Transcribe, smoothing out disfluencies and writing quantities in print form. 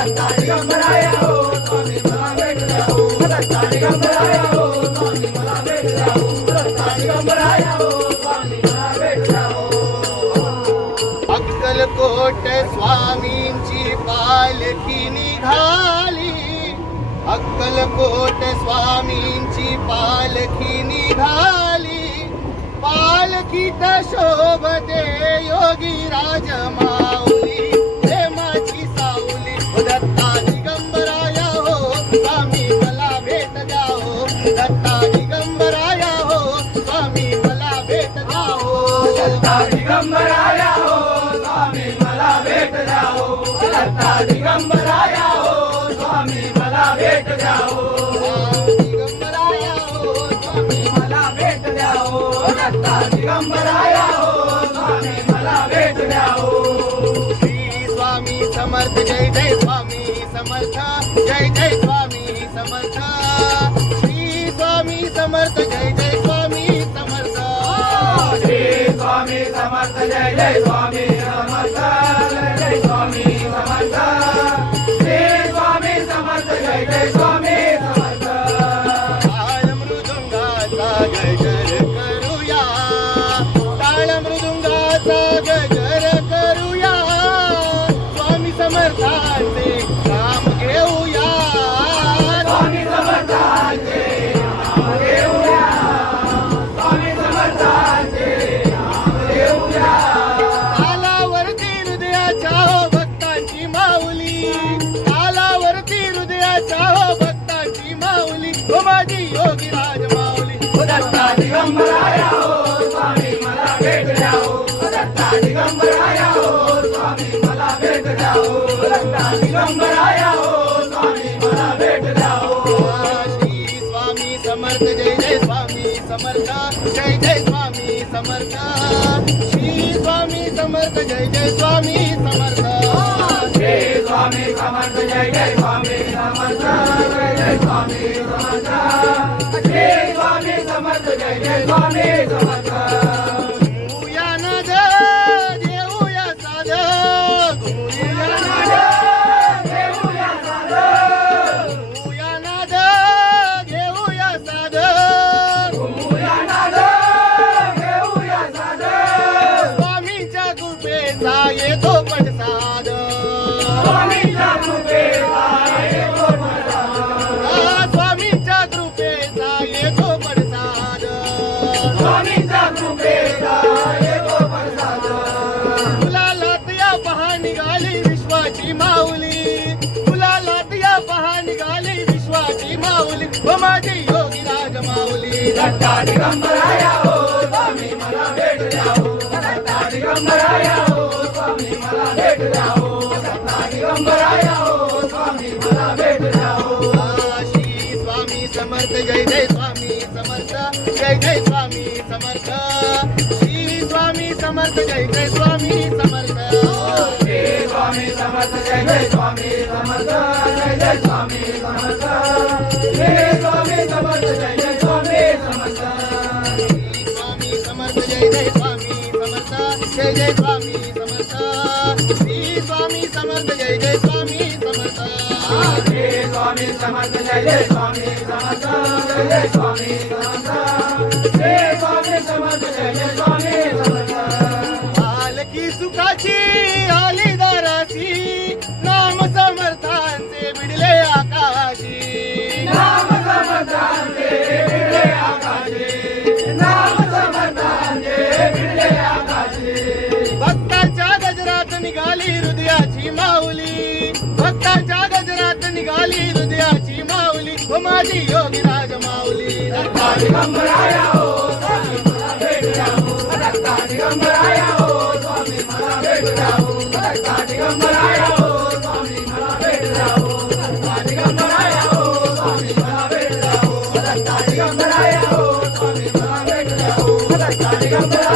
दत्ता दिगंबराया हो स्वामी मला भेट द्या हो दत्ता दिगंबराया हो स्वामी मला भेट द्या हो दत्ता दिगंबराया हो स्वामी मला भेट द्या हो अक्कलकोट स्वामींची पालखी निघाली अक्कलकोट स्वामींची पालखी निघाली पालखीत शोभते योगी राज माऊली प्रेमाची सावली दत्ता दिगंबराया हो स्वामी मला भेट द्या हो दत्ता दिगंबराया हो स्वामी मला भेट द्या हो दत्ता दिगंबराया हो स्वामी मला भेट द्या हो दत्ता दिगंबराया हो स्वामी मला भेट द्या हो दिगंबराया हो स्वामी मला भेट द्या हो दत्ता दिगंबराया हो स्वामी मला भेट द्या हो श्री स्वामी समर्थ जय जय स्वामी समर्थ जय जय स्वामी समर्थ श्री स्वामी समर्थ जय जय स्वामी समर्थ श्री स्वामी समर्थ जय जय स्वामी समर्थ जय जय स्वामी समर्थ श्री स्वामी समर्थ जय जय स्वामी समर्थ ताळ मृदुंगाचा गजर करूया ताळ मृदुंगाचा गजर करूया स्वामी समर्थांचे नाम घेऊया स्वामी समर्थांचे नाम घेऊया स्वामी समर्थांचे नाम घेऊया तालावरती हृदयाच्या हो भक्तांची माऊली तालावरती हृदयाच्या हो भक्तांची माऊली हो माझी योगी राज माऊली दत्ता दिगंबराया हो स्वामी मला भेट द्या हो दत्ता दिगंबराया हो स्वामी मला भेट द्या हो दत्ता दिगंबराया हो स्वामी मला भेट द्या हो श्री स्वामी समर्थ जय जय स्वामी समर्थ जय जय स्वामी समर्थ श्री स्वामी समर्थ जय जय स्वामी समर्थ श्री स्वामी समर्थ जय जय स्वामी समर्थ जय जय स्वामी समर्थ श्री स्वामी समर्थ जय जय स्वामी समर्थ घुमूया नाद देऊया साध घुमूया नाद देऊया साध घुमूया नाद देऊया साध घुमूया नाद घेऊया साध स्वामींच्या कृपेचा येतो पडसाद स्वामींच्या कृपेचा येतो प्रसाद स्वामींच्या कृपेचा येतो पडसाद स्वामींच्या कृपेचा येतो प्रसाद फुलालात या पहा निघाली विश्वाची माऊली फुलालात या पहा निघाली विश्वाची माऊली हो माझी योगी राज माऊली दत्ता दिगंबराया हो स्वामी मला भेट द्या हो दत्ता दिगंबराया हो स्वामी मला भेट द्या हो दत्ता दिगंबराया हो स्वामी मला भेट द्या हो श्री स्वामी समर्थ जय जय स्वामी समर्थ जय जय स्वामी समर्थ श्री स्वामी समर्थ जय जय स्वामी समर्थ श्री स्वामी समर्थ जय जय स्वामी समर्थ जय जय स्वामी समर्थ श्री स्वामी समर्थ जय जय स्वामी समर्थ स्वामी समर्थ जय जय स्वामी समर्थ जय जय स्वामी समर्थ श्री स्वामी समर्थ जय जय स्वामी समर्थ श्री स्वामी समर्थ जय जय स्वामी समर्थ जय जय स्वामी समर्थ श्री स्वामी समर्थ जय जय स्वामी समर्थ पालखी सुखाची आली दाराची नाम समर्थांचे बिडले आकाशी नाम समर्थांचे भिडले आकाशे नाम समर्थांचे भिडले आकाशे भक्ताच्या गजरात निघाली हृदयाची माऊली भक्ताच्या गजरात निघाली हृदयाची माऊली हो माझी योगी राज माऊली दत्ता दिगंबराया हो स्वामी मला भेट द्या हो दत्ता दिगंबराया हो स्वामी मला भेट द्या हो दत्ता दिगंबराया हो स्वामी मला भेट द्या हो दत्ता दिगंबराया हो स्वामी मला भेट द्या हो दत्ता दिगंबराया हो स्वामी मला भेट द्या हो दत्ता दिगंबराया